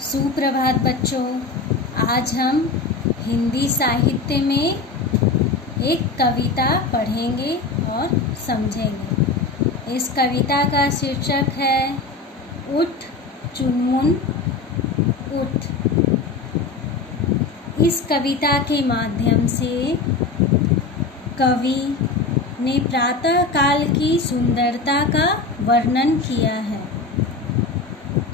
सुप्रभात बच्चों। आज हम हिंदी साहित्य में एक कविता पढ़ेंगे और समझेंगे। इस कविता का शीर्षक है उठ चुनमुन उठ। इस कविता के माध्यम से कवि ने प्रातः काल की सुंदरता का वर्णन किया है।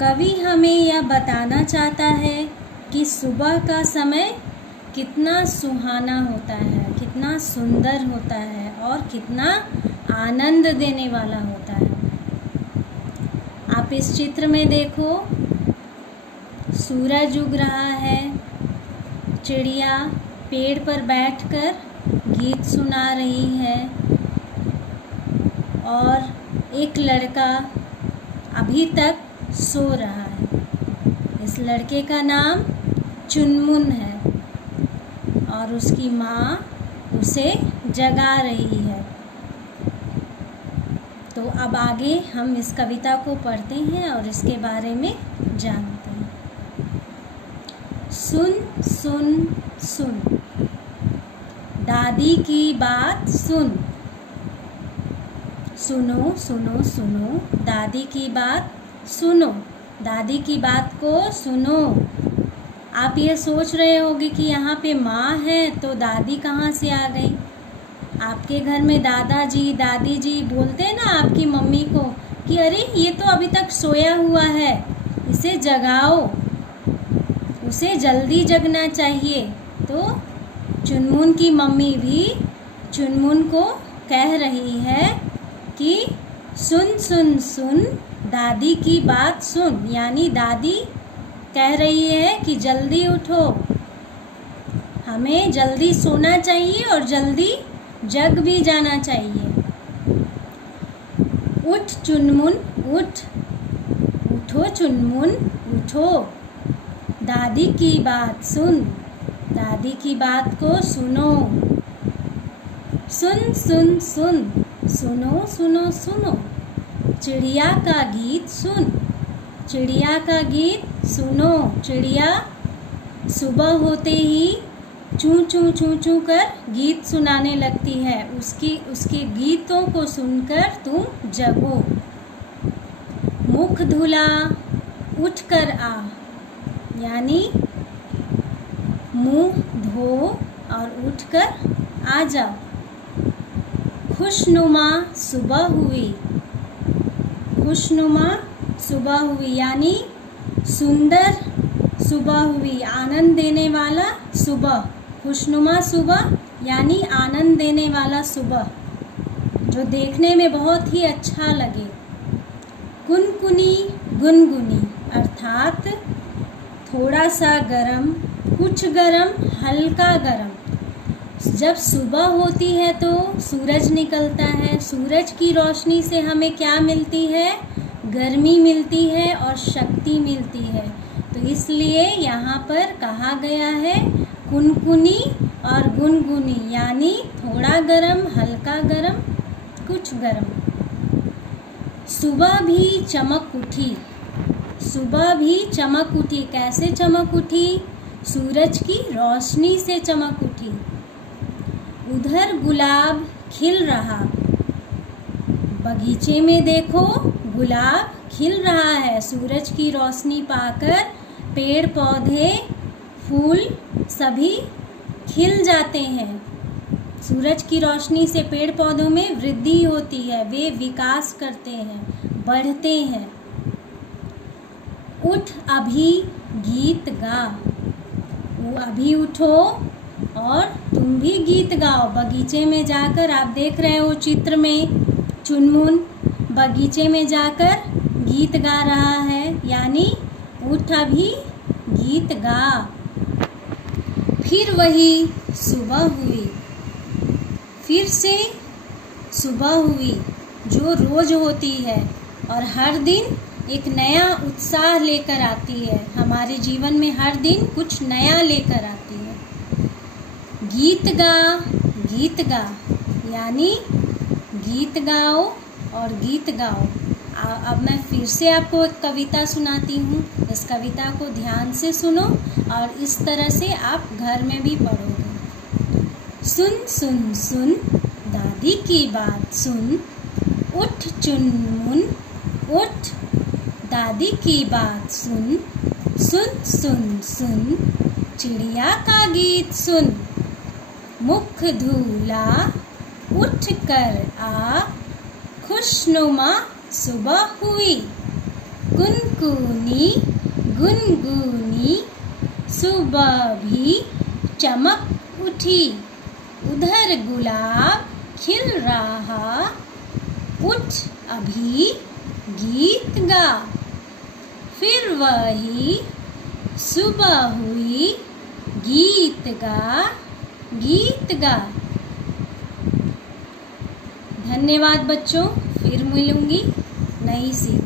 कवि हमें यह बताना चाहता है कि सुबह का समय कितना सुहाना होता है, कितना सुंदर होता है और कितना आनंद देने वाला होता है। आप इस चित्र में देखो, सूरज उग रहा है, चिड़िया पेड़ पर बैठकर गीत सुना रही है और एक लड़का अभी तक सो रहा है। इस लड़के का नाम चुनमुन है और उसकी माँ उसे जगा रही है। तो अब आगे हम इस कविता को पढ़ते हैं और इसके बारे में जानते हैं। सुन सुन सुन, दादी की बात सुन। सुनो सुनो सुनो, दादी की बात सुनो, दादी की बात को सुनो। आप ये सोच रहे होंगे कि यहाँ पे माँ है तो दादी कहाँ से आ गई। आपके घर में दादाजी दादी जी बोलते हैं ना आपकी मम्मी को कि अरे ये तो अभी तक सोया हुआ है, इसे जगाओ, उसे जल्दी जगना चाहिए। तो चुनमुन की मम्मी भी चुनमुन को कह रही है कि सुन सुन सुन, दादी की बात सुन। यानी दादी कह रही है कि जल्दी उठो, हमें जल्दी सोना चाहिए और जल्दी जग भी जाना चाहिए। उठ चुनमुन उठ, उठो चुनमुन उठो, दादी की बात सुन, दादी की बात को सुनो। सुन सुन सुन, सुनो सुनो सुनो, चिड़िया का गीत सुन, चिड़िया का गीत सुनो। चिड़िया सुबह होते ही चूं चूं चूं चूं कर गीत सुनाने लगती है। उसके गीतों को सुनकर तुम जगो। मुख धुला उठ कर आ, यानी मुंह धो और उठकर आ जाओ। खुशनुमा सुबह हुई, खुशनुमा सुबह हुई यानी सुंदर सुबह हुई, आनंद देने वाला सुबह। खुशनुमा सुबह यानी आनंद देने वाला सुबह, जो देखने में बहुत ही अच्छा लगे। कुनकुनी गुनगुनी अर्थात थोड़ा सा गरम, कुछ गरम, हल्का गरम। जब सुबह होती है तो सूरज निकलता है। सूरज की रोशनी से हमें क्या मिलती है? गर्मी मिलती है और शक्ति मिलती है। तो इसलिए यहाँ पर कहा गया है कुनकुनी और गुनगुनी, यानी थोड़ा गरम, हल्का गरम, कुछ गरम। सुबह भी चमक उठी, सुबह भी चमक उठी। कैसे चमक उठी? सूरज की रोशनी से चमक उठी। उधर गुलाब खिल रहा, बगीचे में देखो गुलाब खिल रहा है। सूरज की रोशनी पाकर पेड़ पौधे फूल सभी खिल जाते हैं। सूरज की रोशनी से पेड़ पौधों में वृद्धि होती है, वे विकास करते हैं, बढ़ते हैं। उठ अभी गीत गा, वो अभी उठो और तुम भी गीत गाओ। बगीचे में जाकर, आप देख रहे हो चित्र में, चुनमुन बगीचे में जाकर गीत गा रहा है, यानी उठ अभी गीत गा। फिर वही सुबह हुई, फिर से सुबह हुई जो रोज होती है और हर दिन एक नया उत्साह लेकर आती है। हमारे जीवन में हर दिन कुछ नया लेकर आती है। गीत गा यानी गीत गाओ और गीत गाओ। अब मैं फिर से आपको एक कविता सुनाती हूँ। इस कविता को ध्यान से सुनो और इस तरह से आप घर में भी पढ़ोगे। सुन सुन सुन दादी की बात सुन, उठ चुनमुन उठ दादी की बात सुन, सुन सुन सुन चिड़िया का गीत सुन, मुख धूला उठ कर आ, खुशनुमा सुबह हुई, कुनकुनी गुनगुनी सुबह भी चमक उठी, उधर गुलाब खिल रहा, उठ अभी गीत गा, फिर वही सुबह हुई, गीत गा गीत गा। धन्यवाद बच्चों, फिर मिलूंगी नई सीख।